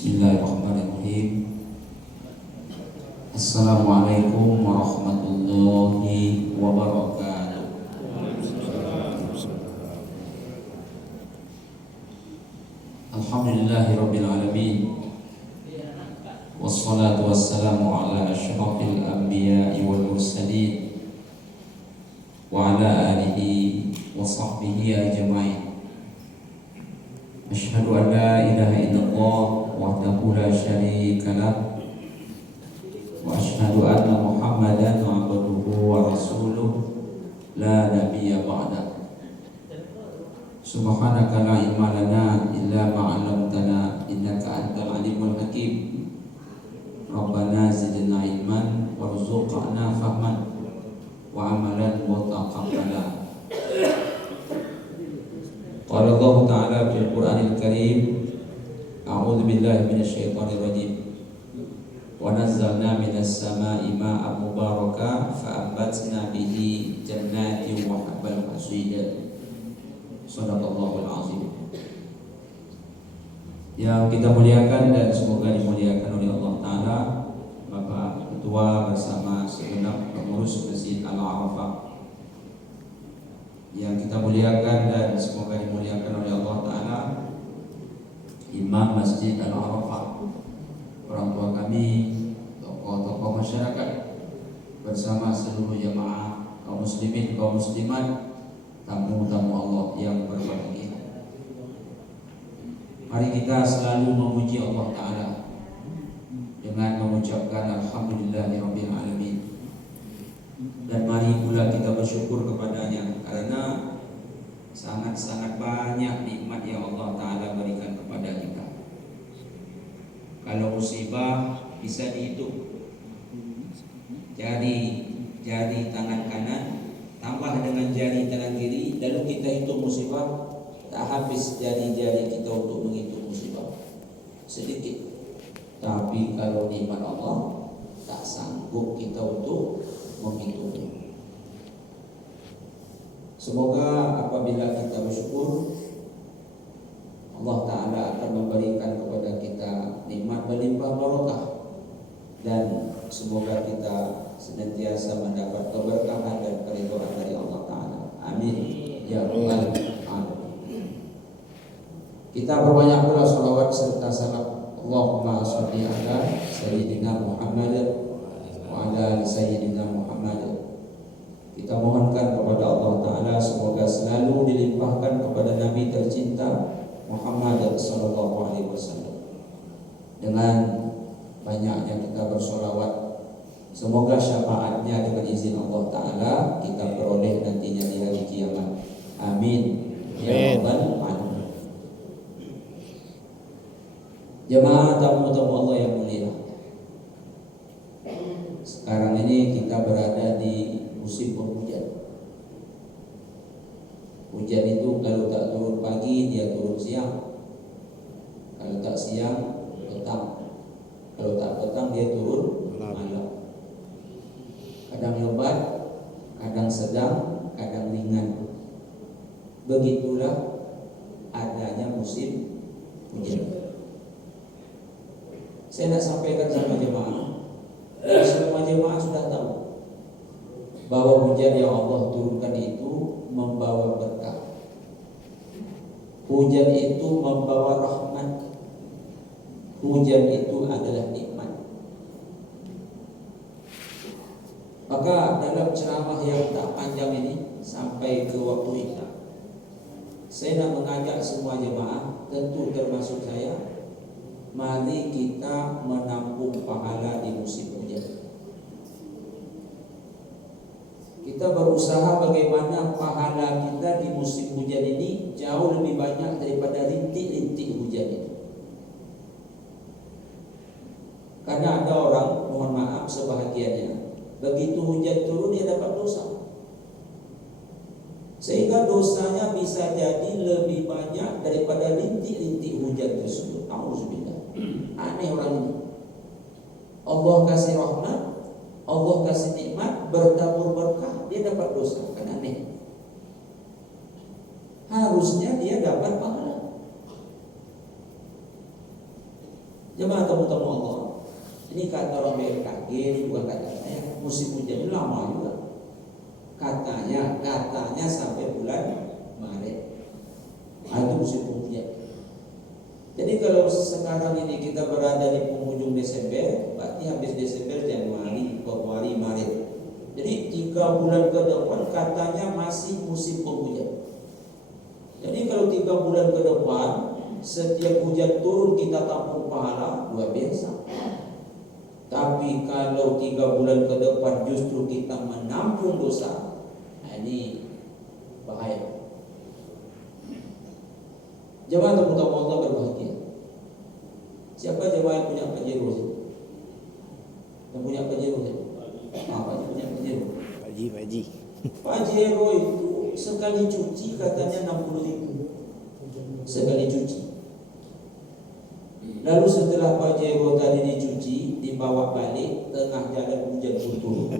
Bismillahirrahmanirrahim. Assalamualaikum warahmatullahi wabarakatuh. Alhamdulillahirabbil alamin. Wassalatu wassalamu ala asyrafil anbiya'i wal mursalin wa ala alihi wa sahbihi ajma'in. Asyhadu an la ilaha illallah wahdahu la syarika lah wa asyhadu anna Muhammadan abduhu wa rasuluh la nabiyya ba'da. Subhanaka la ilma lana illa ma 'allamtana innaka antal alimul hakim. Rabbana zidna ilman warzuqna fahman wa amalan mutaqabbala. Qala Allah Ta'ala fil Qur'anil Karim, a'udzu billahi minasyaitonir rajim. Wa nazzalna minas sama'i ma'an mubaraka fa'ambatna bihi jannatin wa habbal hasid. Shadaqallahul azim. Yang kita muliakan dan semoga dimuliakan oleh Allah Ta'ala, Bapak Ketua bersama segenap pengurus Masjid Al-Arafah, yang kita muliakan dan semoga dimuliakan oleh Allah Ta'ala, Imam Masjid Al-Arafah, orang tua kami, tokoh-tokoh masyarakat, bersama seluruh jamaah kaum muslimin, kaum muslimat, tamu-tamu Allah yang berbahagia. Mari kita selalu memuji Allah Ta'ala dengan mengucapkan Alhamdulillahirabbil alamin. Dan mari pula kita bersyukur kepadanya karena sangat-sangat banyak nikmat yang Allah Ta'ala berikan kepada kita. Kalau musibah bisa dihitung, jari tangan kanan tambah dengan jari tangan kiri, lalu kita hitung musibah, tak habis jari-jari kita untuk menghitung musibah. Sedikit. Tapi kalau nikmat Allah, tak sanggup kita untuk menghitungnya. Semoga apabila kita bersyukur, Allah Ta'ala akan memberikan kepada kita nikmat berlimpah barakah, dan semoga kita senantiasa mendapat keberkahan dan keridhaan dari Allah Ta'ala. Amin ya rabbal alamin. Kita perbanyak pula salawat serta salam. Allahumma shalli ala sayyidina Muhammad wa ala sayyidina Muhammad. Kita mohonkan kepada Allah Ta'ala semoga selalu dilimpahkan kepada Nabi tercinta Muhammad sallallahu alaihi wasallam. Dengan banyaknya kita bersolawat, semoga syafaatnya dengan izin Allah Ta'ala kita peroleh nantinya di hari kiamat. Amin ya rabbal alamin. Jemaah tamu-tamu Allah yang mulia, sekarang ini kita berada di musim penghujan. Hujan itu kalau tak turun pagi, dia turun siang. Kalau tak siang, petang. Kalau tak petang, dia turun malam. Kadang lebat, kadang sedang, kadang ringan. Begitulah adanya musim hujan. Saya nak sampaikan sama jemaah, semua jemaah sudah tahu bahwa hujan yang Allah turunkan itu membawa berkah. Hujan itu membawa rahmat. Hujan itu adalah nikmat. Maka dalam ceramah yang tak panjang ini sampai ke waktu isya, saya nak mengajak semua jemaah, tentu termasuk saya, mari kita menampung pahala di musim hujan. Kita berusaha bagaimana pahala kita di musim hujan ini jauh lebih banyak daripada rintik-rintik hujan itu. Karena ada orang, mohon maaf sebahagiannya, begitu hujan turun dia dapat dosa, sehingga dosanya bisa jadi lebih banyak daripada rintik-rintik hujan tersebut. Auzubillah. Aneh orang ini. Allah kasih rahmat, Allah kasih nikmat, bertabur berkah, dia dapat dosa. Kan aneh. Harusnya dia dapat pahala. Jemaah tamu-tamu Allah, ini kata orang BMKG, ini bukan kata saya. Musim hujan ini lama juga. Katanya sampai bulan Maret. Itu musim hujan. Jadi kalau sekarang ini kita berada di penghujung Desember, berarti habis Desember, Januari, Februari, Maret. Jadi 3 bulan ke depan katanya masih musim penghujan. Jadi kalau 3 bulan ke depan setiap hujan turun kita tampung pahala, luar biasa. Tapi kalau 3 bulan ke depan justru kita menampung dosa, ini bahaya. Jemaah tamu-tamu Allah berbahagia. Siapa jemaah yang punya Pajero? Yang punya Pajero? Apa yang punya Pajero? Haji. Pajero itu sekali cuci katanya 60.000 sekali cuci. Lalu setelah Pajero tadi dicuci, dibawa balik, tengah jalan hujan turun.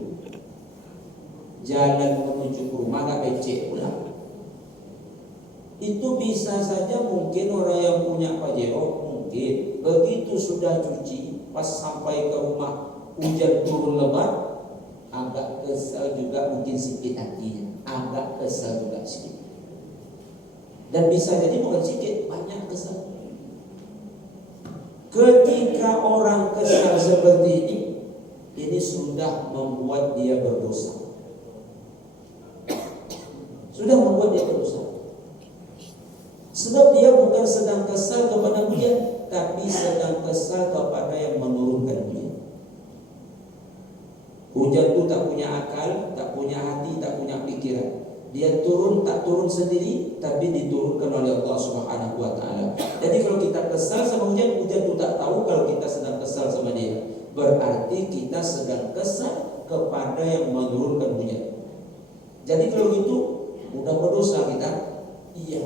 Jalan menuju ke rumah gak becek pula. Itu bisa saja mungkin orang yang punya Pajero mungkin begitu sudah cuci, pas sampai ke rumah hujan turun lebat, agak kesal juga, mungkin sikit hatinya, agak kesal juga sikit. Dan bisa jadi bukan sikit, banyak kesal. Ketika orang kesal seperti ini sudah membuat dia berdosa. Sudah membuat dia berdosa. Sebab dia bukan sedang kesal kepada hujan, tapi sedang kesal kepada yang menurunkan hujan. Hujan itu tak punya akal, tak punya hati, tak punya pikiran. Dia turun tak turun sendiri, tapi diturunkan oleh Allah Subhanahu wa taala. Jadi kalau kita kesal sama hujan, hujan itu tak tahu kalau kita sedang kesal sama dia. Berarti kita sedang kesal kepada yang menurunkan hujan. Jadi kalau itu mudah berdosa kita. Iya.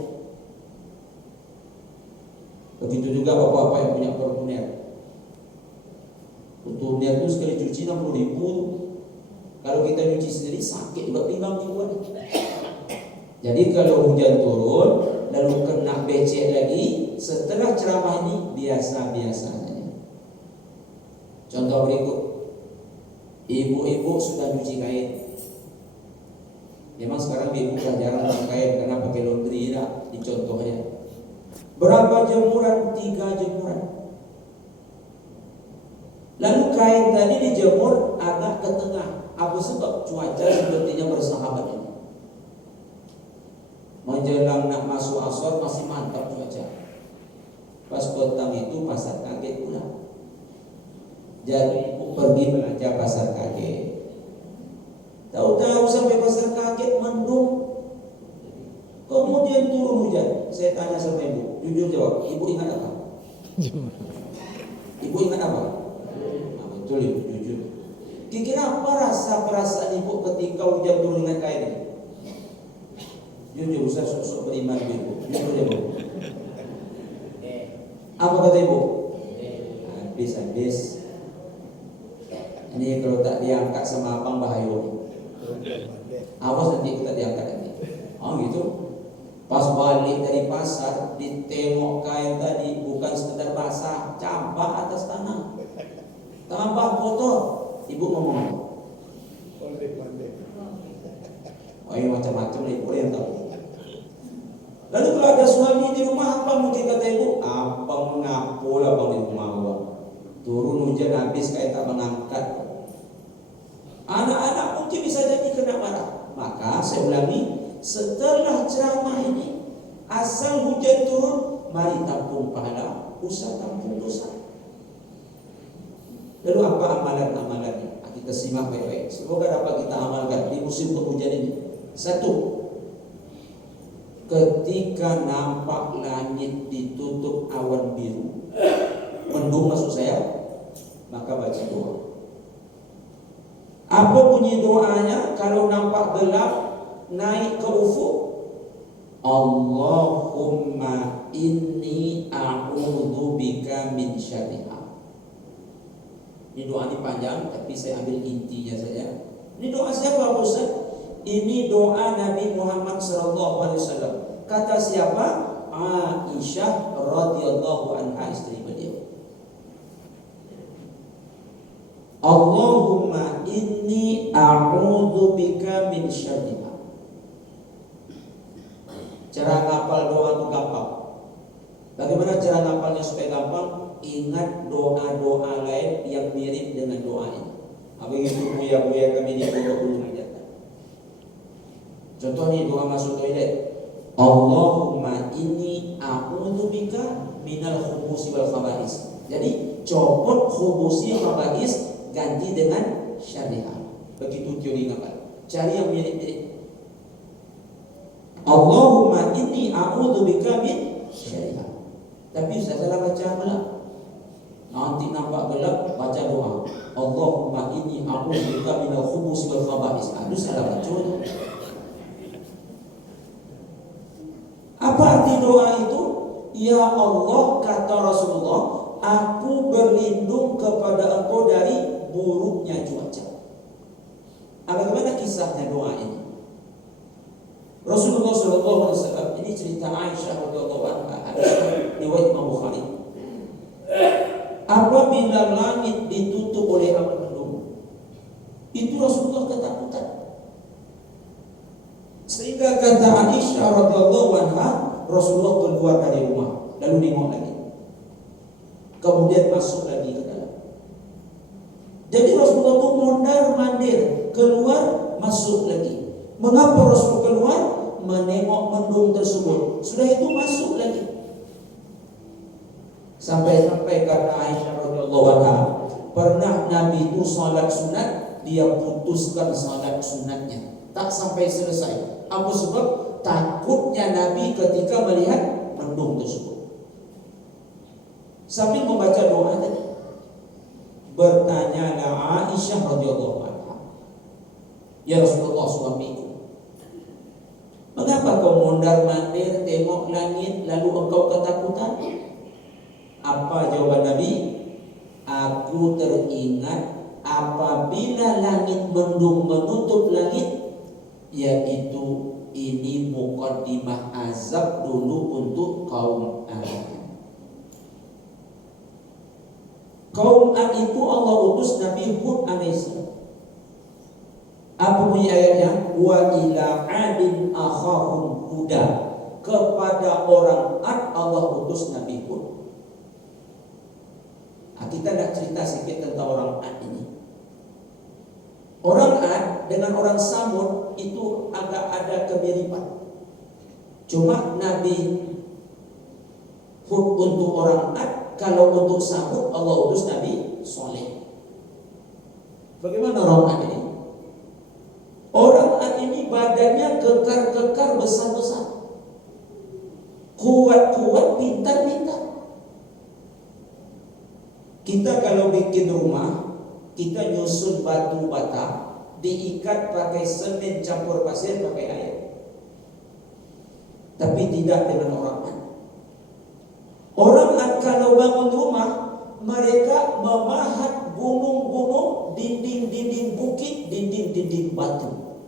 Begitu juga bapak-bapak yang punya Fortuner. Fortuner itu sekali cuci 60.000. Kalau kita cuci sendiri sakit juga pinggang juga. Jadi kalau hujan turun lalu kena becek lagi, setelah ceramah ini biasa-biasa saja. Contoh berikut, ibu-ibu sudah cuci kain. Memang sekarang ibu sudah jarang pakai kain karena pakai laundry lah. Di contohnya, berapa jemuran? 3 jemuran. Lalu kain tadi dijemur agak ke tengah. Apa sebab? Cuaca sepertinya bersahabat ini. Menjelang nak masuk asar masih mantap cuaca. Pas petang itu pasar kaget pula. Jadi pergi belanja pasar kaget. Tahu-tahu sampai pasar kaget mendung. Kemudian turun hujan. Saya tanya sama ibu, jujur jawab, ibu ingat apa? Ibu ingat apa? Nah, betul ibu, jujur. Kira-kira apa perasaan ibu ketika hujan turun dengan kain ini? Jujur, saya sok-sok beriman ibu. Jujur ya bu. Apa kata ibu? Habis. Ini kalau tak diangkat sama abang bahaya. Awas nanti kita diangkat nanti. Oh gitu. Pas balik dari pasar, ditengok kain tadi bukan sekedar basah, campak atas tanah, tambah kotor. Ibu ngomong, oh ini macam-macam nih, ibu yang tahu. Lalu kalau ada suami di rumah, apa mungkin kata ibu? Abang ngapo lah bang di rumah gua. Turun hujan habis kayak tak mengangkat. Anak-anak mungkin bisa jadi kena marah. Maka saya ulangi, setelah ceramah ini, asal hujan turun, mari tampung pahala, usah tampung dosa. Lalu apa amalan-amalannya? Kita simak baik-baik. Semoga dapat kita amalkan di musim penghujan ini. 1. Ketika nampak langit ditutup awan biru, mendung maksud saya, maka baca doa. Apa bunyi doanya kalau nampak gelap naik ke ufuk? Allahumma inni a'udzubika min syarriha. Ini doa ini panjang, tapi saya ambil intinya saja. Ini doa siapa Ustaz? Ini doa Nabi Muhammad SAW. Kata siapa? Aisyah radhiyallahu anha, istri beliau. Allahumma inni a'udzubika min syarriha. Cara ngapal doa itu gampang. Bagaimana cara ngapalnya supaya gampang? Ingat doa-doa lain yang mirip dengan doa ini. Begitu buya-buya kami di Pondok dulu mengajarkan. Contoh nih doa masuk toilet. Allahumma inni a'udzubika minal khubusi wal khaba'is. Jadi copot khubusi khaba'is, ganti dengan syariah. Begitu teori ngapal. Cari yang mirip-mirip. Allahumma inni a'udzubika min syariah. Tapi saya salah baca pula. Nanti nampak gelap, baca doa. Allahumma inni a'udzubika minal khubusi wal khaba'is. Aduh, salah baca itu. Apa arti doa itu? Ya Allah, kata Rasulullah, aku berlindung kepada Engkau dari buruknya cuaca. Bagaimana kisahnya doa ini? Rasulullah SAW, ini cerita Aisyah radhiyallahu anha, ada riwayat Imam Bukhari. Apabila langit ditutup oleh awan mendung, itu Rasulullah ketakutan. Sehingga kata Aisyah radhiyallahu anha, Rasulullah keluar dari rumah, lalu nengok lagi, kemudian masuk lagi ke dalam. Jadi Rasulullah itu mondar-mandir, keluar masuk lagi. Mengapa Rasul keluar? Menengok mendung tersebut. Sudah itu masuk lagi. Sampai-sampai kata Aisyah radhiyallahu anha, pernah Nabi itu salat sunat, dia putuskan salat sunatnya, tak sampai selesai. Apa sebab? Takutnya Nabi ketika melihat mendung tersebut. Sambil membaca doa tadi, bertanyalah Aisyah radhiyallahu anha, ya Rasulullah suamiku, mengapa kau mondar-mandir tengok langit lalu engkau ketakutan? Apa jawaban Nabi? Aku teringat apabila langit mendung menutup langit, yaitu ini muqaddimah azab dulu untuk kaum Ad. Kaum Ad itu Allah utus Nabi Hud alaihissalam. Apa bunyi ayatnya? Wa ila adin akhahum huda. Kepada orang Ad Allah utus Nabi Hud. Kita nak cerita sedikit tentang orang Ad ini. Orang Ad dengan orang Samud itu agak ada kemiripan. Cuma Nabi Hud untuk orang Ad, kalau untuk Samud Allah utus Nabi Saleh. Bagaimana orang Ad ini? Orang Ad ini badannya kekar-kekar besar-besar, kuat-kuat, pintar-pintar. Kita kalau bikin rumah, kita nyusun batu bata, diikat pakai semen campur pasir pakai air. Tapi tidak dengan orang Ad. Orang Ad kalau bangun rumah, mereka memahat gunung-gunung, dinding-dinding bukit, dinding-dinding batu.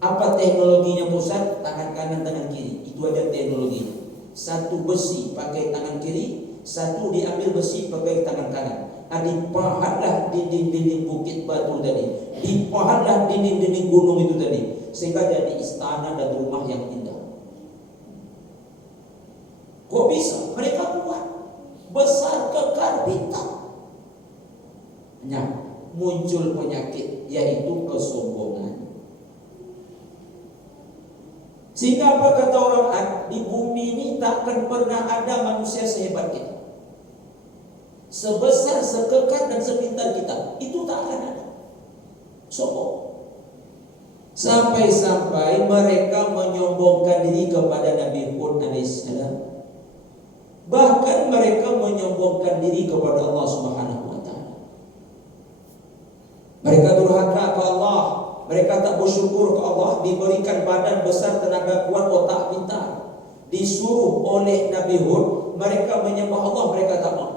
Apa teknologinya pusat? Tangan kanan, tangan kiri. Itu ada teknologinya. Satu besi pakai tangan kiri, satu diambil besi pakai tangan kanan. Dipahatlah dinding-dinding bukit batu tadi, dipahatlah dinding-dinding gunung itu tadi, sehingga jadi istana dan rumah yang indah. Kok bisa? Mereka kuat, besar, kekar, pintar. Muncul penyakit, yaitu kesombongan. Sehingga apa kata orang Ad? Di bumi ini takkan pernah ada manusia sehebat kita, sebesar, sekekar dan sepintar kita. Itu tak akan ada. Sombong. Sampai-sampai mereka menyombongkan diri kepada Nabi Hud alaihissalam. Bahkan mereka menyombongkan diri kepada Allah Subhanahu wa taala. Mereka durhaka ke Allah. Mereka tak bersyukur ke Allah, diberikan badan besar, tenaga kuat, otak pintar. Disuruh oleh Nabi Hud, mereka menyembah Allah, mereka tak mau.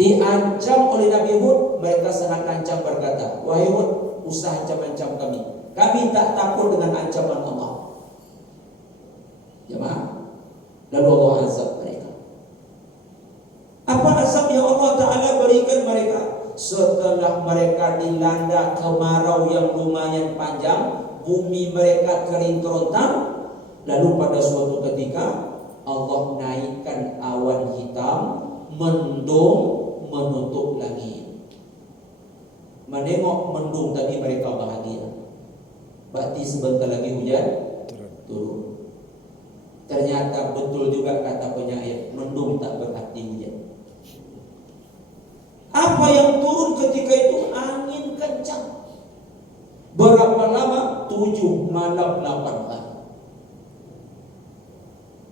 Diancam oleh Nabi Hud, mereka sangat ancam berkata, wahai Hud, usah ancam-ancam kami. Kami tak takut dengan ancaman Allah. Jemaah, lalu Allah azab mereka. Apa azab yang Allah Ta'ala berikan mereka dilanda kemarau yang lumayan panjang, bumi mereka kering kerontang. Lalu pada suatu ketika Allah naikkan awan hitam, mendung menutup langit. Menengok mendung tadi mereka bahagia. Berarti sebentar lagi hujan turun. Ternyata betul juga kata penyair, mendung tak berarti hujan. Apa yang turun ketika itu? Angin kencang. Berapa lama? 7 malam 8 hari.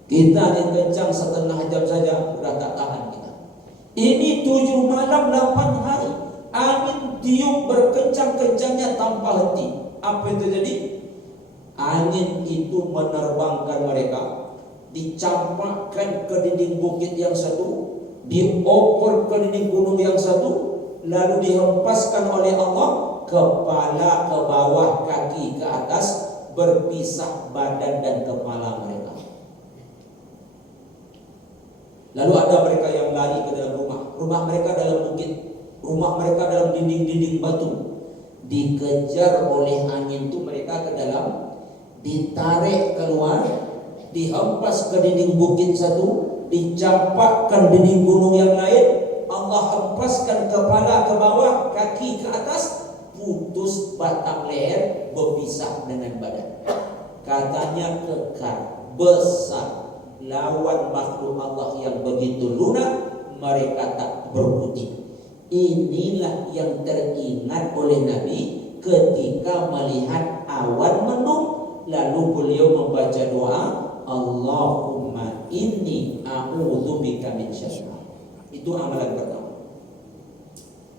Kita angin kencang setengah jam saja sudah tak tahan kita. Ini 7 malam 8 hari. Angin tiup berkencang-kencangnya tanpa henti. Apa yang terjadi? Angin itu menerbangkan mereka, dicampakkan ke dinding bukit yang satu, dioper ke dinding gunung yang satu, lalu dihempaskan oleh Allah, kepala ke bawah, kaki ke atas, berpisah badan dan kepala mereka. Lalu ada mereka yang lari ke dalam rumah mereka dalam bukit, rumah mereka dalam dinding-dinding batu. Dikejar oleh angin itu mereka ke dalam, ditarik keluar, dihempas ke dinding bukit satu, dicampakkan dinding gunung yang lain. Allah hempaskan kepala ke bawah, kaki ke atas, putus batang leher, berpisah dengan badan. Katanya kekar, besar, lawan makhluk Allah yang begitu lunak, mereka tak berkutik. Inilah yang teringat oleh Nabi ketika melihat awan mendung. Lalu beliau membaca doa, Allahumma inni a'udzubika min syarri. Itu amalan pertama.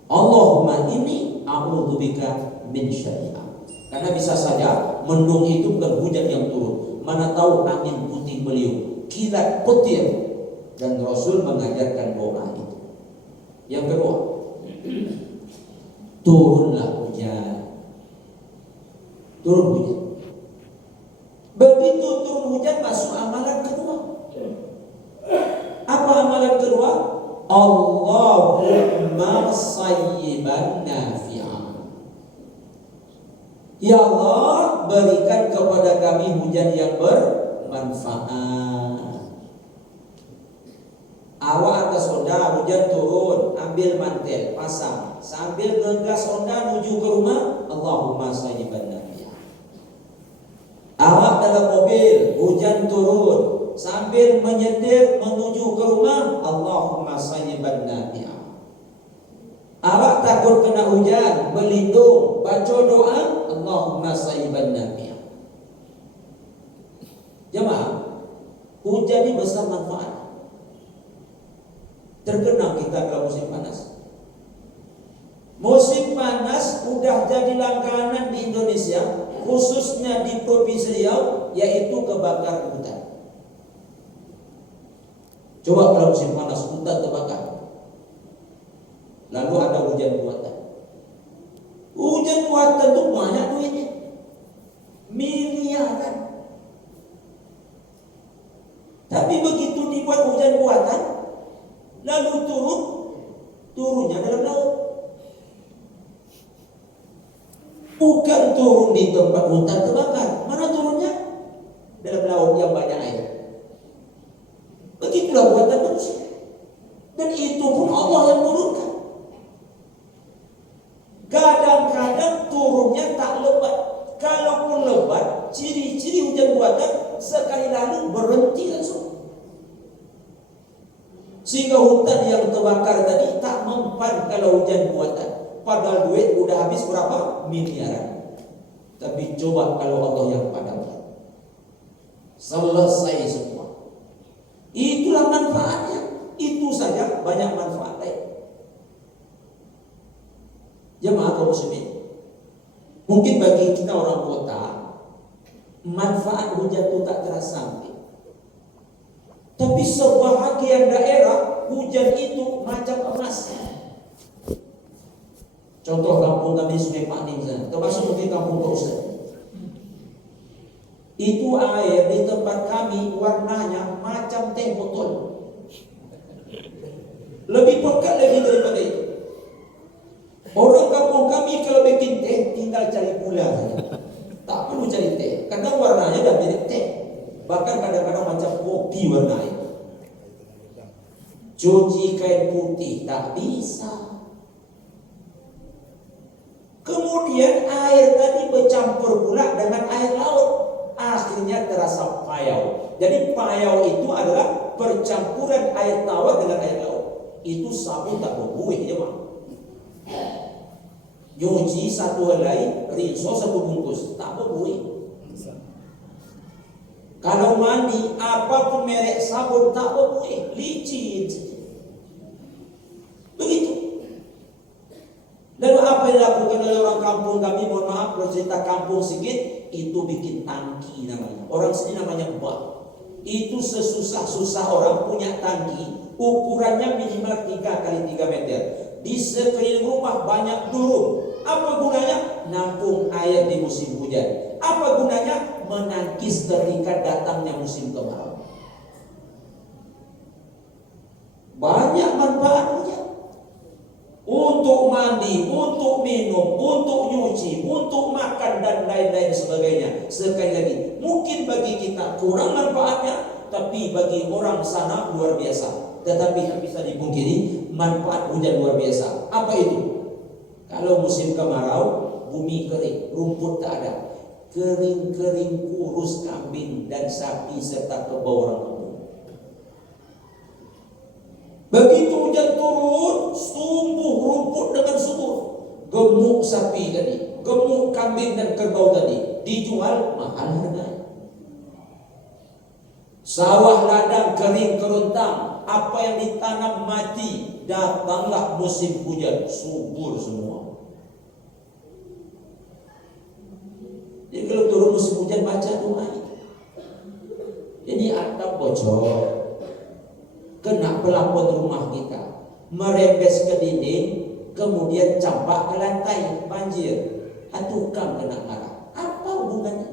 Allahumma inni a'udzubika min syarri. Karena bisa saja mendung itu bukan hujan yang turun, mana tahu angin putih beliau, kilat petir, dan Rasul mengajarkan doa itu. Yang kedua, turunlah hujan. Turun hujan. Begitu turun hujan, masuk amalan kedua. Apa amalan kedua? Allahumma sayyiban nafi'an. Ya Allah, berikan kepada kami hujan yang bermanfaat. Awak atas Honda, hujan turun, ambil mantel, pasang, sambil ngegas Honda menuju ke rumah, Allahumma sayyiban nafi'an. Awak dalam mobil, hujan turun, sambil menyetir menuju ke rumah, Allahumma sayyiban nafi'an. Awak takut kena hujan, berlindung, baca doa, Allahumma sayyiban nafi'an. Jemaah, hujan ini besar manfaat. Terkenal kita kalau musim panas. Musim panas udah jadi langganan di Indonesia, khususnya di Provinsi Riau, yaitu kebakaran hutan. Coba kalau musim panas hutan terbakar, lalu ada hujan buatan. Hujan buatan itu banyak duitnya, miliaran. Tapi begitu dibuat hujan buatan, lalu turunnya dalam laut. Bukan turun di tempat hutan terbakar. Mana turunnya? Dalam laut yang banyak air. Begitulah buatan manusia. Dan itu pun Allah yang menurunkan. Kadang-kadang turunnya tak lebat. Kalaupun lebat, ciri-ciri hujan buatan sekali lalu berhenti langsung. Sehingga hutan yang terbakar tadi tak mempan kalau hujan buatan. Padahal duit udah habis berapa? Miliaran. Tapi coba kalau Allah yang padamkan, selesai semua. Itulah manfaatnya. Itu saja banyak manfaat lain. Jemaah kaum muslimin, mungkin bagi kita orang kota, manfaat hujan itu tak terasa. Tapi sebahagian daerah hujan itu macam emas. Contoh kampung kami Sungai Pakning sana, termasuk mungkin kampung Pak Ustaz. Itu air di tempat kami warnanya macam teh botol. Lebih pekat lagi daripada itu. Orang kampung kami kalau bikin teh tinggal cari gula saja. Tak perlu cari teh karena warnanya dah mirip teh. Bahkan kadang-kadang macam kopi warnanya. Cuci kain putih tak bisa. Kemudian air tadi bercampur pula dengan air laut. Akhirnya terasa payau. Jadi payau itu adalah percampuran air tawar dengan air laut. Itu sabun tak berbuih je, Mak. Nyuci satu helai, rinso satu bungkus, tak berbuih. Kalau mandi, apapun merek sabun tak berbuih, licin. Begitu. Lalu apa yang dilakukan oleh orang kampung kami? Mohon maaf kalau cerita kampung sedikit, itu bikin tangki namanya. Orang sini namanya bak. Itu sesusah-susah orang punya tangki, ukurannya minimal 3 kali 3 meter. Di sekeliling rumah banyak durun. Apa gunanya? Nampung air di musim hujan. Apa gunanya? Menangkis ketika datangnya musim kemarau. Banyak manfaatnya. Untuk mandi, untuk minum, untuk nyuci, untuk makan dan lain-lain sebagainya. Sekali lagi, mungkin bagi kita kurang manfaatnya, tapi bagi orang sana luar biasa. Tetapi tak bisa dipungkiri, manfaat hujan luar biasa. Apa itu? Kalau musim kemarau, bumi kering, rumput tak ada. Kering-kering kurus kambing dan sapi serta kerbau orang kampung. Begitu hujan turun, tumbuh rumput dengan subur. Gemuk sapi tadi, gemuk kambing dan kerbau tadi, dijual mahal harganya. Sawah ladang kering kerontang, apa yang ditanam mati. Datanglah musim hujan, subur semua. Jadi kalau turun musim hujan, baca doa. Ini atap bocor, kena pelapon rumah kita, merembes ke dinding, kemudian campak ke lantai, banjir. Tukang kena marah. Apa hubungannya?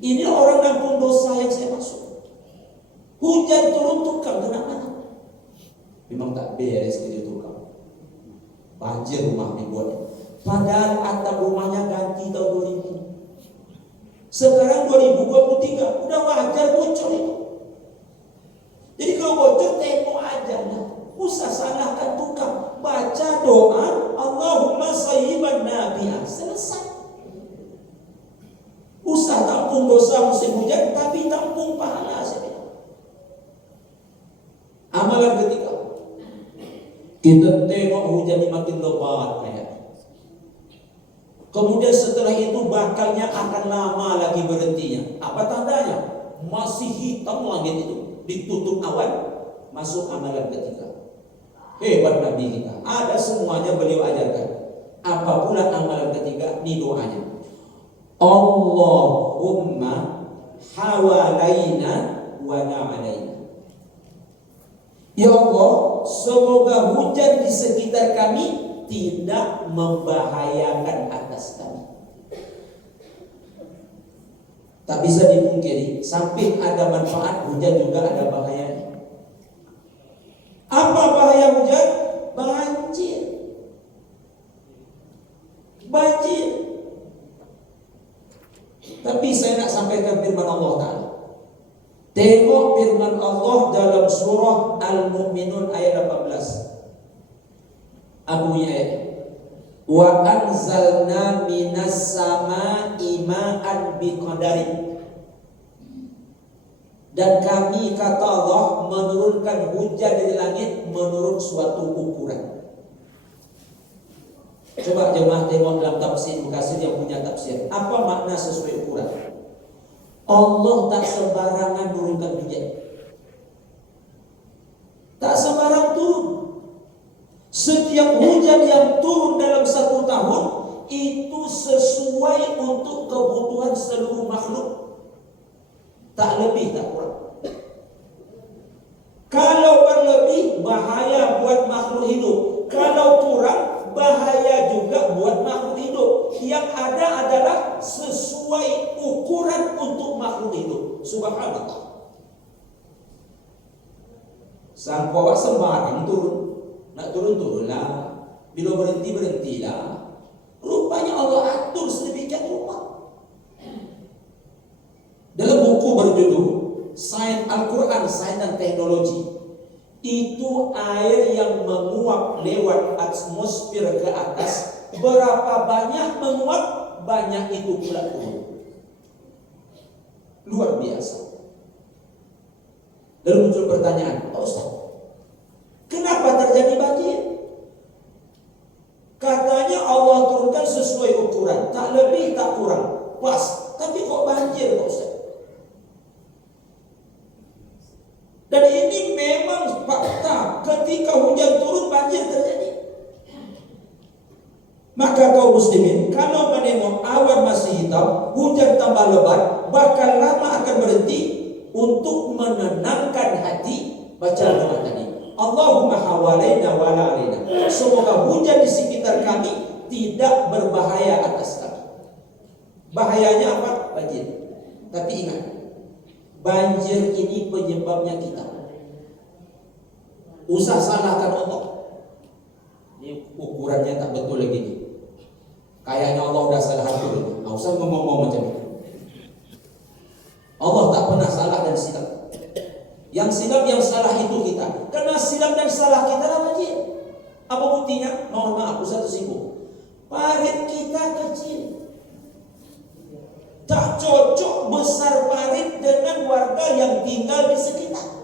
Ini orang kampung dosa yang saya maksud. Hujan turun, tukang kena marah. Memang tak beres kerja tukang. Banjir rumah dibuat. Padahal atap rumahnya ganti tahun 2000. Sekarang 2023, udah wajar bocor itu. Jadi kalau bocor tengok aja, nah, usah salahkan tukang. Baca doa, Allahumma sayyiban nabi'ah, selesai. Usah tampung dosa musim hujan, tapi tampung pahala saja. Amalan ketiga, kita tengok hujan ini makin lebat kayak. Kemudian setelah itu bakalnya akan lama lagi berhentinya. Apa tandanya? Masih hitam langit itu, ditutup awan. Masuk amalan ketiga. Hebat Nabi kita, ada semuanya beliau ajarkan. Apa pula amalan ketiga? Ini doanya, Allahumma hawalaina wa na'alaina. Ya Allah, semoga hujan di sekitar kami tidak membahayakan atas kami. Tak bisa dipungkiri, samping ada manfaat, hujan juga ada bahayanya. Apa bahaya hujan? Banjir. Banjir. Tapi saya nak sampaikan firman Allah Ta'ala. Tengok firman Allah dalam surah Al-Mu'minun ayat 18. Abu ayat. Wa anzalna minas sama'i ma'an biqadari. Dan kami, kata Allah, menurunkan hujan dari langit menurut suatu ukuran. Coba jemaah tengok dalam tafsir Mukatsir yang punya tafsir. Apa makna sesuai ukuran? Allah tak sembarangan menurunkan hujan. Tak sembarang turun. Setiap hujan yang turun dalam 1 tahun itu sesuai untuk kebutuhan seluruh makhluk. Tak lebih, tak kurang. Kalau berlebih, bahaya buat makhluk hidup. Kalau kurang, bahaya juga buat makhluk hidup. Yang ada adalah sesuai ukuran untuk makhluk hidup. Subhanallah. Sang bawa sembarang turun. Nak turun-turunlah. Bila berhenti, berhentilah. Rupanya Allah atur sedemikian rupa. Dalam buku berjudul Sains Al-Quran, Sains dan Teknologi, itu air yang menguap lewat atmosfer ke atas, berapa banyak menguap, banyak itu pula turun. Luar biasa. Lalu muncul pertanyaan, Pak Ustaz, kenapa terjadi banjir? Katanya Allah turunkan sesuai ukuran, tak lebih tak kurang, pas. Tapi kok banjir Pak Ustaz? Dan ini memang fakta, ketika hujan turun banjir terjadi. Maka kaum muslimin, kalau menengok awan masih hitam, hujan tambah lebat, bakal lama akan berhenti. Untuk menenangkan hati, baca doa tadi, Allahumma hawalaina wa la alaina. Semoga hujan di sekitar kami tidak berbahaya atas kami. Bahayanya apa? Banjir. Tapi ingat, banjir ini penyebabnya kita. Usah salahkan Allah. Ini ukurannya tak betul lagi nih. Kayaknya Allah udah salah atur. Nggak usah ngomong-ngomong macam itu. Allah tak pernah salah dan silap. Yang silap, yang salah itu kita. Karena silap dan salah kita lah banjir. Apa buktinya? Mohon maaf, Ustaz tersinggung. Parit kita kecil. Tak cocok besar parit dengan warga yang tinggal di sekitar.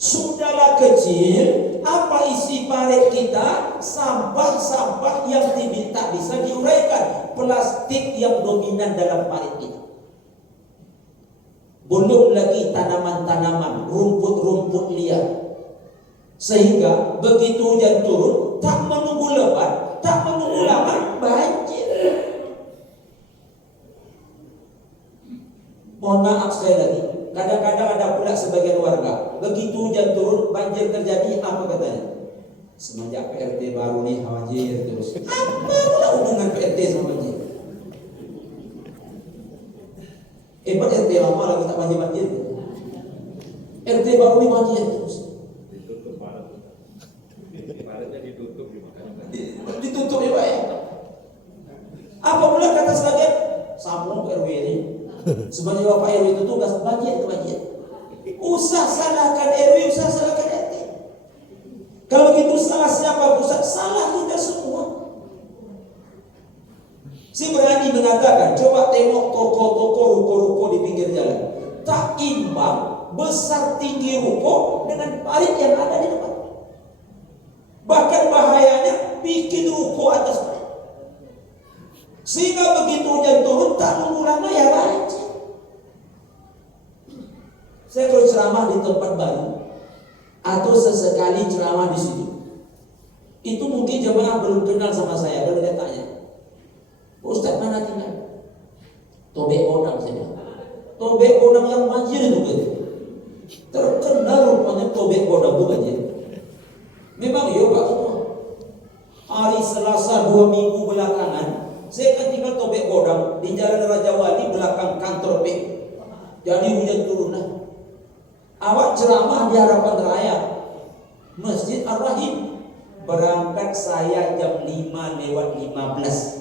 Sudahlah kecil, apa isi parit kita? Sampah-sampah yang tak bisa diuraikan. Plastik yang dominan dalam parit kita. Belum lagi tanaman-tanaman, rumput-rumput liar. Sehingga begitu hujan turun, tak menunggu lebat, tak menunggu lama, banjir. Mohon maaf sekali lagi, kadang-kadang ada pula sebagian warga, begitu hujan turun, banjir terjadi, apa katanya? Semenjak PRT baru nih banjir terus. Apa pula hubungan PRT sama banjir? RT lama lagi tak banjir-banjir. RT baru nih banjir terus. Ditutup parit. Paritnya ditutup Ditutup ya Pak ya. Apa pula kata sebagian? Sambung ke RW ini. Sebagai Bapak RW itu tugas banjir ke banjir. Usah salahkan RW, usah salahkan RT. Kalau begitu salah siapa pusat? Salah kita semua. Saya berani mengatakan, coba tengok toko-toko, ruko-ruko di pinggir jalan. Tak imbang besar tinggi ruko dengan parit yang ada di depan. Bahkan bahayanya bikin ruko atas parit. Sehingga begitu hujan turun, tak nunggu lama ya banjir. Saya kalau ceramah di tempat baru atau sesekali ceramah di situ, itu mungkin jemaah belum kenal sama saya. Lalu dia tanya, Ustaz mana tinggal? Tobek Kodang saya. Tobek Kodang yang banjir itu kan. Terkenal rupanya Tobek Kodang itu banjir. Memang iya Pak semua. Hari Selasa 2 minggu belakangan, saya kan tinggal Tobek Kodang di Jalan Raja Wali belakang kantor P. Jadi hujan turun lah. Awak ceramah di Harapan Raya Masjid Ar-Rahim. Berangkat saya jam 5:15.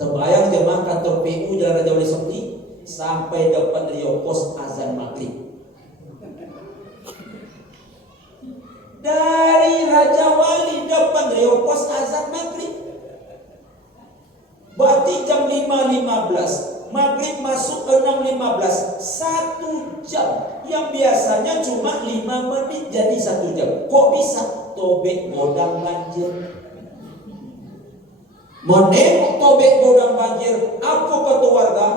Terbayang jemaah kantor PU Jalan Raja Wali Sakti sampai depan Rio Pos azan maghrib. Dari Raja Wali depan Rio Pos azan maghrib. Berarti jam 5:15, maghrib masuk 6:15, 1 jam. Yang biasanya cuma 5 menit jadi 1 jam. Kok bisa? Tobek Kodang banjir. Menengok Tobek Kodang banjir, apa kata warga?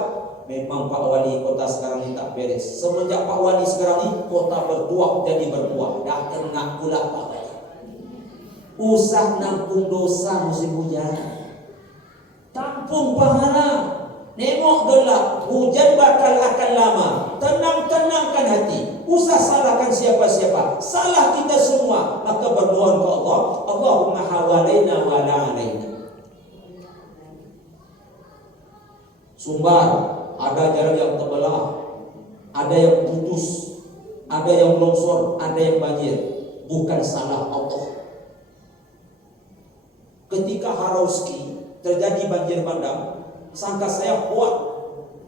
Memang Pak Wali kota sekarang ini tak beres. Semenjak Pak Wali sekarang ini kota bertuah jadi bertuah. Dah kena pula Pak Wali. Usah nampung dosa musim hujan, tampung pahala. Nengok gelap, hujan bakal akan lama. Tenangkan hati. Usah salahkan siapa-siapa. Salah kita semua. Maka berdoa ke Allah, Allahumma hawalaina wa la alaina. Sumbar, ada jalan yang terbelah, ada yang putus, ada yang longsor, ada yang banjir. Bukan salah Allah. ketika Harauski terjadi banjir bandang, sangka saya kuat.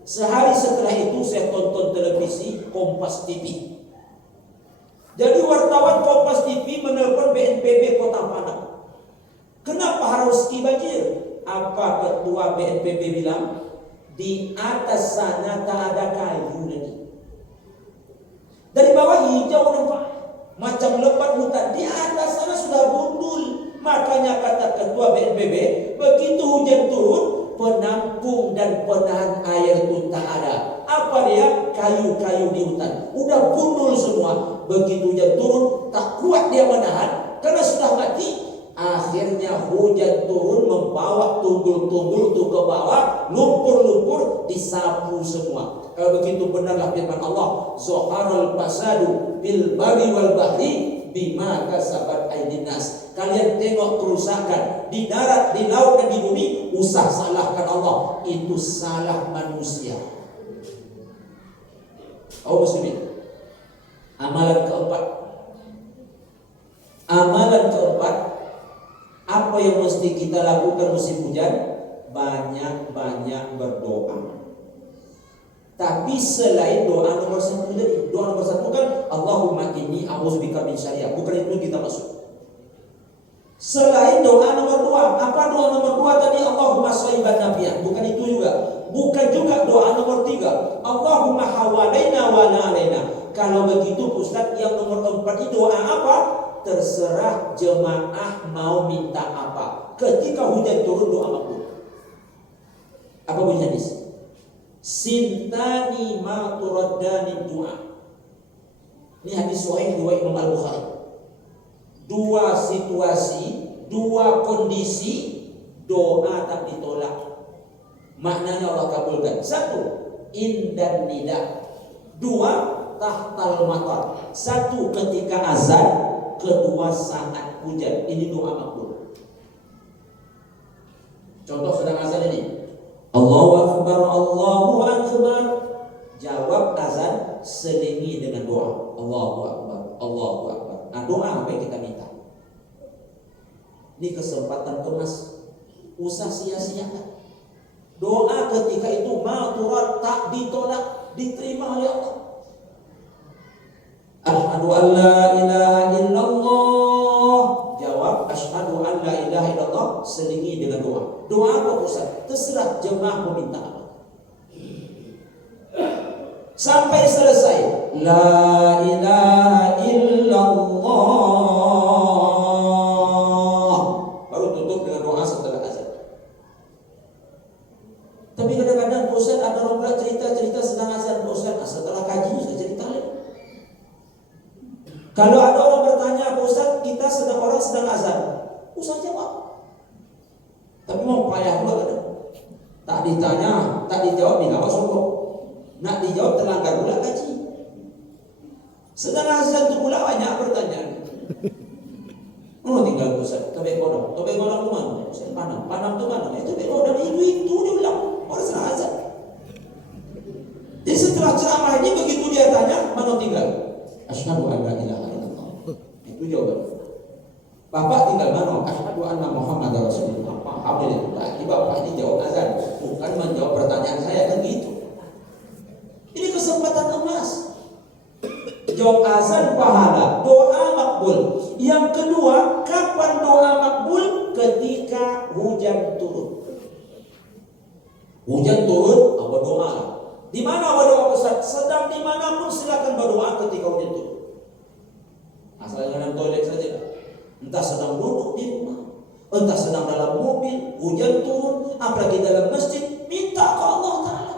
Sehari setelah itu saya tonton televisi Kompas TV. Jadi wartawan Kompas TV menelpon BNPB Kota Padang. Kenapa Harauski banjir? Apa ketua BNPB bilang? Di atas sana tak ada kayu lagi. Dari bawah hijau nampak, macam lebat hutan. Di atas sana sudah gundul. Makanya kata ketua BNPB, begitu hujan turun, penampung dan penahan air itu tak ada. Apa dia? Kayu-kayu di hutan udah gundul semua. Begitu hujan turun, tak kuat dia menahan karena sudah mati. Akhirnya hujan turun membawa tunggul-tunggul itu ke bawah, lumpur-lumpur disapu semua. Kalau begitu benarlah firman Allah, Zoharul fasadu bil bari wal bahri bima kasabat aydin nas. Kalian tengok kerusakan di darat, di laut dan di bumi, usah salahkan Allah, itu salah manusia. Oh muslimin, amalan keempat. Amalan keempat, apa yang mesti kita lakukan musim hujan? Banyak-banyak berdoa. Tapi selain doa nomor satu tadi, doa nomor satu kan Allahumma inni a'udzubika min syarri. Bukan itu kita maksud. Selain doa nomor dua, apa doa nomor dua tadi? Allahumma shayyiban nafi'an. Bukan itu juga. Bukan juga doa nomor tiga, Allahumma hawalaina wa la alaina. Kalau begitu Ustaz, yang nomor empat itu doa apa? Terserah jemaah mau minta apa. Ketika hujan turun doa makbul. Apa bunyi hadis? Sintani ma turaddani doa. Ini hadis sahih riwayat Imam Al-Bukhari. Dua situasi, dua kondisi doa tak ditolak, maknanya Allah kabulkan. Satu, indan nida. Dua, tahtal matar. Satu, ketika azan. Kedua, saat hujan. Ini doa makbul. Contoh sedang azan ini, Allahu Akbar, Allahu Akbar. Jawab azan, selingi dengan doa Allahu Akbar, Allahu Akbar. Nah, doa apa yang kita minta? Ini kesempatan emas, usah sia-siakan. Doa ketika itu ma'turat, tak ditolak, diterima oleh Allah. Asyhadu an la ilaha illallah. Jawab asyhadu an la ilaha illallah, selingi dengan doa. Doa apa Ustaz? Terserah jemaah mau minta apa. Sampai selesai la ilaha illallah, baru tutup dengan doa setelah azan. Tapi kadang-kadang Ustaz ada orang cerita-cerita sedang azan, Ustaz setelah kaji saya cerita lagi. Kalau ada orang bertanya, Ustaz kita orang sedang azan, Ustaz jawab. Tapi mau payah pula kadang. Tak ditanya, tak dijawab, tidak sombong. Nak dijawab terlanggar pula kaji. Sedang azan itu pula banyak pertanyaan. Oh tinggal Ustaz, tobek kodam tu mana? Ustaz panam tu mana? Tobek kodam itu diulang. Orang sedang azan. Jadi setelah ceramah ini begitu dia tanya, mana tinggal? Asyhadu an la ilaha illallah. Itu jawaban. Bapak tinggal mana? Asyhadu anna Muhammadar Rasulullah. Alhamdulillah. Ini Bapak ini jawab azan, bukan menjawab pertanyaan saya kan gitu. Ini kesempatan emas. Jawab azan pahala, doa makbul. Yang kedua, kapan doa makbul? Ketika hujan turun. Hujan turun, berdoa. Di mana berdoa Ustaz? Sedang dimanapun silakan berdoa ketika hujan turun. Asal jangan toilet saja. Entah sedang duduk di rumah, entah sedang dalam mobil, hujan turun, apalagi dalam masjid, minta ke Allah Ta'ala.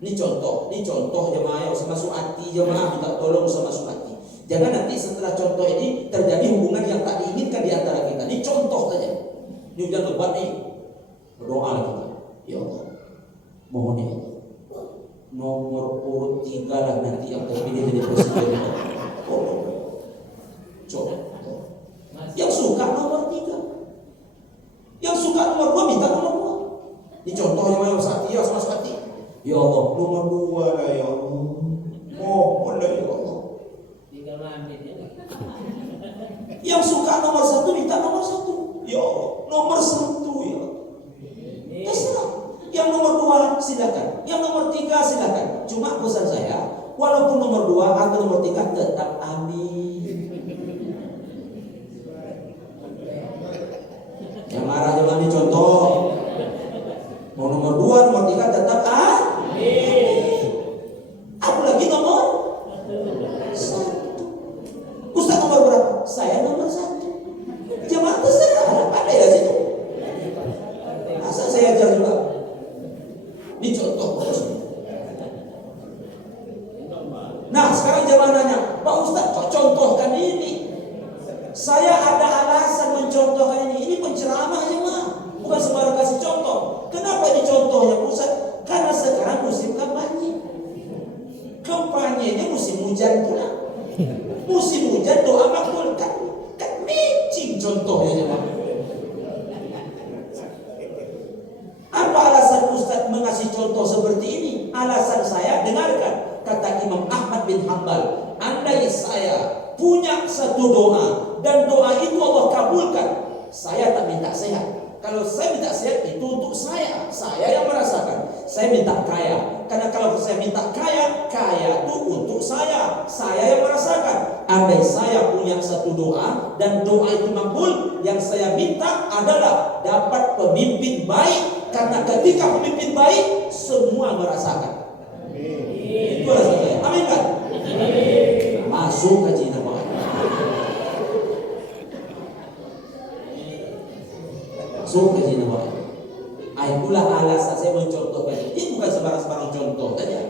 Ini contoh jemaah yang semasuk hati, jemaah minta tolong semasuk hati. Jangan nanti setelah contoh ini terjadi hubungan yang tak diinginkan di antara kita. Ini contoh saja. Ini hujan lebat nih, berdoa kita. Ya Allah, mohon ya Allah, nomor urut 3 lah nanti yang terpilih jadi presiden. Coba. Yang suka nomor 3, yang suka nomor 2 minta nomor 2. Ini contoh jemaah yang sakti ya semasuk hati. Ya Allah, nomor 2 lah ya Allah. Mohon lah ya Allah. Tinggal mandi ya. Yang suka nomor 1 minta nomor 1. Ya Allah, nomor 1 ya. Terserah. Yang nomor 2 silakan. Yang nomor 3 silakan. Cuma pesan saya, walaupun nomor 2 atau nomor 3 tetap amin. Yang marah jangan dicontoh. Mau nomor 2, nomor 3 tetap amin. Apalagi nomor 1. Ustaz nomor berapa? Saya nomor 1. Jemaah terserah, ada ya situ. Masa saya ajar juga? Ini contoh. Nah sekarang jemaah nanya, Pak Ustaz kok contohkan ini? Saya ada alasan mencontohkan ini. Ini penceramah jemaah, bukan sembarang kasih contoh. Kenapa ini contohnya Ustaz? Karena sekarang musim kampanye. Kampanyenya musim hujan pula. Musim hujan doa makbul kan matching contohnya jemaah. Apa alasan Ustaz mengasih contoh seperti ini? Alasan saya, dengarkan kata Imam Ahmad bin Hanbal, andai saya punya satu doa dan doa itu Allah kabulkan, saya tak minta sehat. Kalau saya minta sehat itu untuk saya yang merasakan. Saya minta kaya, karena kalau saya minta kaya itu untuk saya yang merasakan. Andai saya punya satu doa dan doa itu makbul, yang saya minta adalah dapat pemimpin baik, karena ketika pemimpin baik semua merasakan. Itu rasa saya. Amin kan? Masuk ke Cina Pak. Masuk ke Cina Pak. Itulah alasan saya mencontohkan. Ini bukan sembarang contoh saja.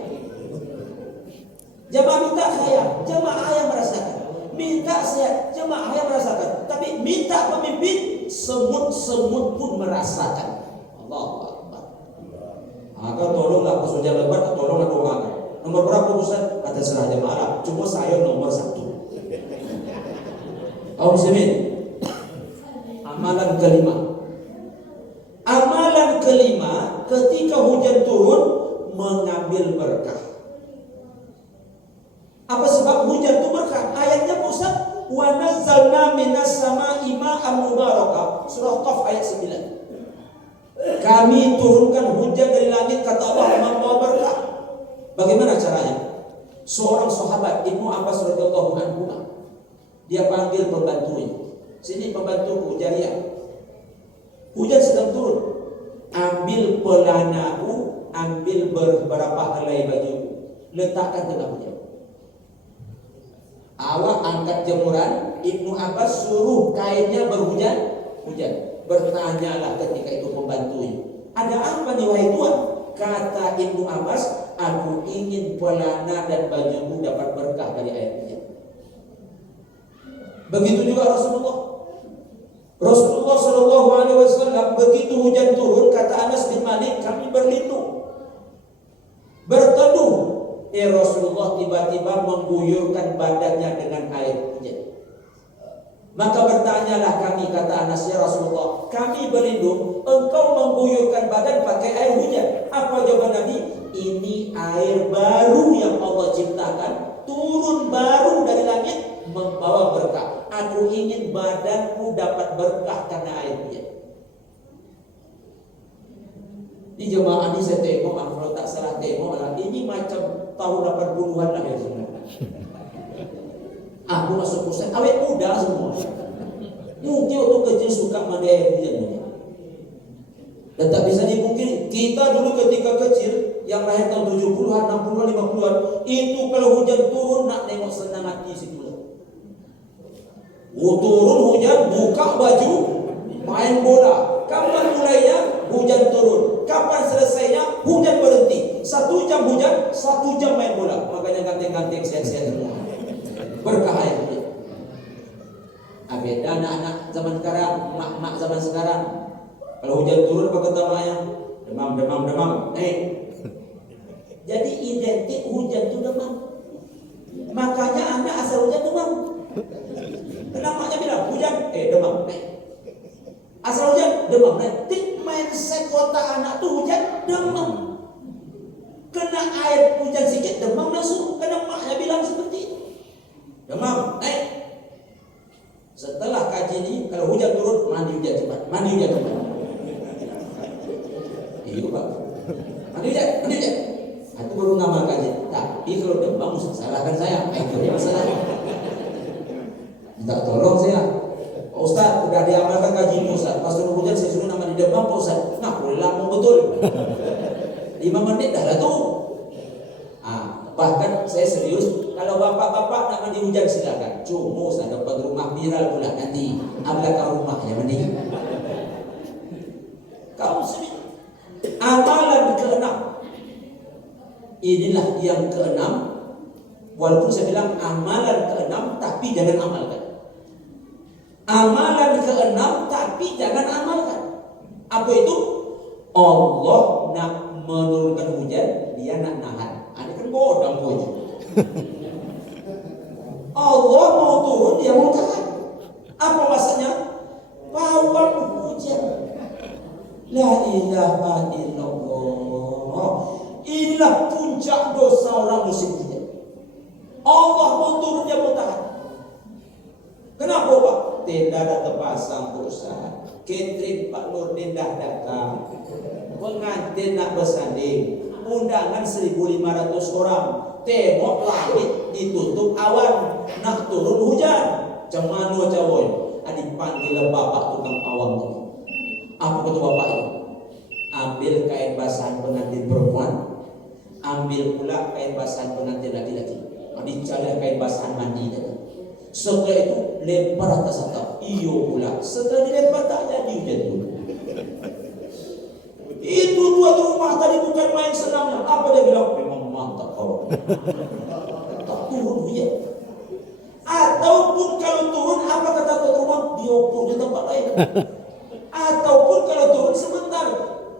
Jemaah minta kaya, jemaah yang merasakan. Minta sehat, jemaah yang merasakan. Tapi minta pemimpin, semut-semut pun merasakan. Allahu Akbar. Maka tolonglah pas hujan lebat, tolonglah doakan. Nomor berapa Ustaz? Kata serah jemaah. Cuma saya nomor 1. Kaum muslimin. Amalan kelima. Amalan kelima, ketika hujan turun, mengambil berkah. Apa sebab hujan itu berkah? Ayatnya Ustaz, wa nazzalna minas sama'i ma'an mubarakah. Surah Qaf ayat 9. Kami turunkan hujan dari langit, kata Allah, membawa berkah. Bagaimana caranya? Seorang sahabat Ibnu Abbas radhiyallahu anhu, dia panggil pembantunya. Sini pembantuku, jariah. Hujan sedang turun. Ambil pelanaku, ambil beberapa helai baju, letakkan tengah hujan. Awak angkat jemuran, Ibnu Abbas suruh kainnya berhujan. Bertanyalah ketika itu pembantunya, ada apa nih wahai Tuhan? Kata Ibnu Abbas, aku ingin pelana dan bajumu dapat berkah dari air hujan. Begitu juga Rasulullah Shallallahu Alaihi Wasallam, begitu hujan turun, kata Anas bin Malik, kami berlindung, berteduh. Rasulullah tiba-tiba mengguyurkan badannya dengan air hujan. Maka bertanyalah kami, kata Anas, ya Rasulullah, kami berlindung, engkau mengguyurkan badan pakai air hujan. Apa jawaban Nabi? Ini air baru yang Allah ciptakan, turun baru dari langit, membawa berkah. Aku ingin badanku dapat berkah karena air hujan. Di jemaah ini saya tengok, kalau tak salah tengok lah, ini macam tahun 80-an lah ya sebenarnya. Aku masuk pusat, awet muda semua. Mungkin waktu kecil suka mandi air hujan. Dan tak bisa dipungkiri, kita dulu ketika kecil, yang lahir tahun 70-an, 60-an, 50-an, itu kalau hujan turun nak tengok senang hati situ. Turun hujan, buka baju, main bola. Kapan mulainya? Hujan turun. Kapan selesainya? Hujan berhenti. 1 jam hujan, 1 jam main bola. Makanya ganteng-ganteng sehat-sehat semua. Berkah air hujan. Beda anak-anak zaman sekarang, mak-mak zaman sekarang. Kalau hujan turun apa kata maknya? Demam. Jadi identik hujan itu demam. Makanya anak asal hujan demam. Kenapa maknya bilang hujan? Demam. Asal hujan demam. Mindset otak anak tuh hujan demam. Kena air hujan sedikit demam langsung. Karena maknya bilang seperti itu. Demam. Setelah Mandi hujan. Itu baru ngamalkannya. Tapi kalau demam Ustaz salahkan saya. Itu dia masalahnya. Minta tolong saya. Pak Ustaz, udah diamalkan kaji Ustaz. Pas turun hujan saya suruh nama di demam Pak Ustaz. Nah, boleh lama betul. 5 menit dah lah tuh. Bahkan saya serius, kalau bapak-bapak nak mandi hujan silakan. Cuma Ustaz dapat rumah viral pula nanti. Apakah rumahnya mandi? Kaum muslimin. Amalan ke-6. Inilah yang ke-6. Walaupun saya bilang amalan ke-6 tapi jangan amalkan. Amalan ke-6 tapi jangan amalkan. Apa itu? Allah nak menurunkan hujan, dia nak nahan. Ada kan bodang punya. Allah mau turun, dia mau tahan. Apa maksudnya? Pawang hujan. La ilaha illallah. Inilah puncak dosa orang musim hujan. Allah mau turun, dia mau tahan. Kenapa Pak? Tenda dah terpasang Ustaz. Catering Pak Nurdin dah datang. Pengantin nak bersanding. Undangan 1.500 orang. Tengok langit ditutup awan. Nak turun hujan. Cemano cawoy. Dipanggil bapak tukang awam tadi. Apa kata bapak itu? Ambil kain basahan pengantin perempuan. Ambil pula kain basahan pengantin laki-laki. Dicari kain basahan mandi tadi. Setelah itu lempar atas atap. Iyo pula. Setelah dilempar tak jadi hujan dulu. Itu tuan rumah tadi bukan main senangnya. Apa dia bilang? Memang mantap kau. Tak turun hujan. Ataupun kalau turun, apa kata tuan rumah? Diukur di tempat lain. Ataupun kalau turun sebentar.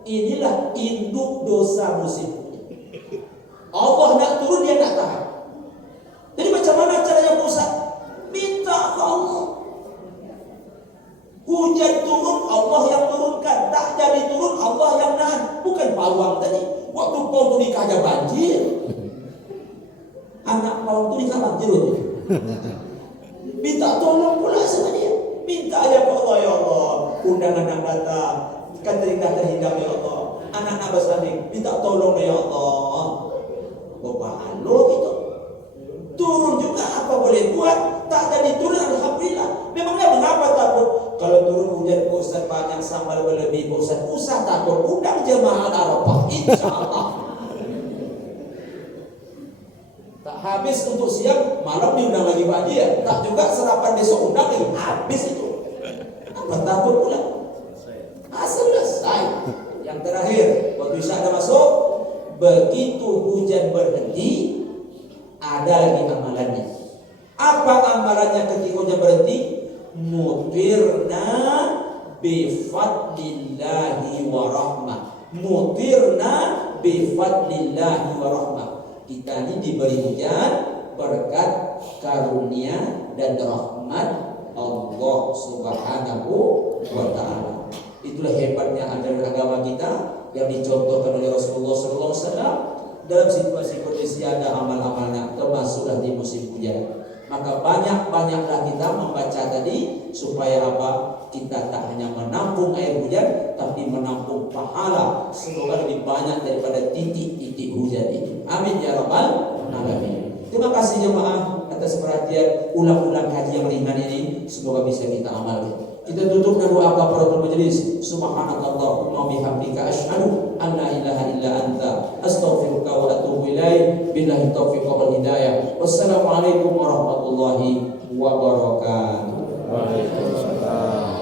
Inilah induk dosa musim hujan. Allah nak turun, dia nak tahan. Jadi macam mana caranya Ustaz? Minta ke Allah. Hujan turun, Allah yang turunkan. Tak jadi turun, Allah yang nahan. Bukan pawang tadi. Waktu pawang tu nikah aja banjir. Anak pawang tu nikah banjir. Minta tolong pula sama dia. Minta aja ke Allah, ya Allah. Undangan yang datang, catering dah terhidang, ya Allah. Anak nak bersanding, minta tolong ya Allah. Bapak halo gitu. Turun juga apa boleh buat. Tak jadi turun, alhamdulillah. Memangnya mengapa takut? Kalau turun hujan Ustaz banyak sambal berlebih Ustaz. Usah takut, undang jemaah Arafah, insyaAllah. Tak habis untuk siang, malam diundang lagi pagi ya. Tak juga sarapan besok undang lagi. Habis itu. Apa takut pula? Selesai. Yang terakhir, waktu Isya ada masuk, begitu hujan berhenti, ada lagi amalannya. Apa amalannya ketika hujan berhenti? Mutirna bifadlillahi wa rahmah. Mutirna bifadlillahi wa rahmah. Kita ini diberi hujan berkat karunia dan rahmat Allah Subhanahu wa ta'ala. Itulah hebatnya ajaran agama kita yang dicontohkan oleh Rasulullah SAW. Dalam situasi kondisi ada amal-amalnya, termasuklah di musim hujan. Maka banyak-banyaklah kita membaca tadi supaya apa? Kita tak hanya menampung air hujan, tapi menampung pahala. Semoga lebih banyak daripada titik-titik hujan itu. Amin ya rabbal alamin. Terima kasih jemaah atas perhatian ulang-ulang haji yang ringan ini. Semoga bisa kita amalkan. Kita tutup dengan doa kafaratul majelis. Subhanakallahumma bihamdika asyhadu an la ilaha illa anta astaghfiruka wa atubu ilaik. Billahi taufiq wal hidayah. Wassalamualaikum warahmatullahi wabarakatuh. Waalaikumsalam.